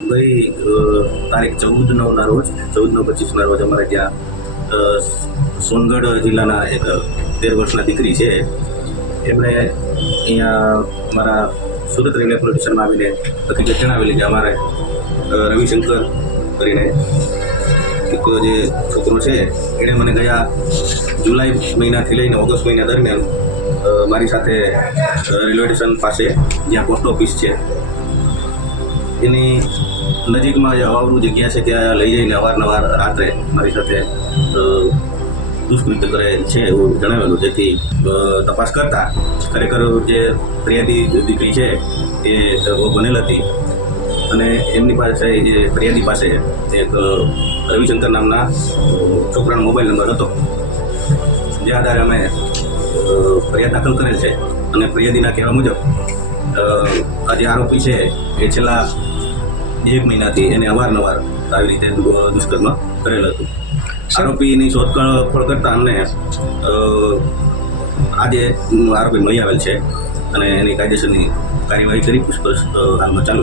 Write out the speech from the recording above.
ભાઈ તારીખ 14/9 રોજ 14/9/25 રોજ અમારે ત્યાં સોનગઢ જિલ્લાના એક 13 વર્ષના દીકરી છે. એમણે અહીંયા અમારા સુરત રેલવે પોલીસ સ્ટેશનમાં આવીને હકીકત જણાવેલી કે અમારે રવિશંકર કરીને એક જે છોકરો છે એણે મને ગયા જુલાઈ મહિનાથી લઈને ઓગસ્ટ મહિના દરમિયાન મારી સાથે રેલવે સ્ટેશન પાસે જ્યાં પોસ્ટ ઓફિસ છે એની નજીકમાં જે હવાનું જગ્યા છે ત્યાં લઈ જઈને અવારનવાર રાત્રે મારી સાથે દુષ્કૃત્ય કરે છે એવું જણાવેલું. જેથી તપાસ કરતા ખરેખર જે ફરિયાદી દીકરી છે એ બનેલ હતી અને એમની પાસે જે ફરિયાદી પાસે એક રવિશંકર નામના છોકરાનો મોબાઈલ નંબર હતો. જે આધારે અમે ફરિયાદ દાખલ કરેલ છે અને ફરિયાદીના કહેવા મુજબ આ જે આરોપી છે એ છેલ્લા 1 મહિનાથી એને અવારનવાર આવી રીતે દુષ્કર્મ કરેલ હતું. આરોપીની શોધખોળ કરતા અમને આજે આરોપી મળી આવેલ છે અને એની કાયદેસરની કાર્યવાહી કરી પૂછપરછ હાલમાં ચાલુ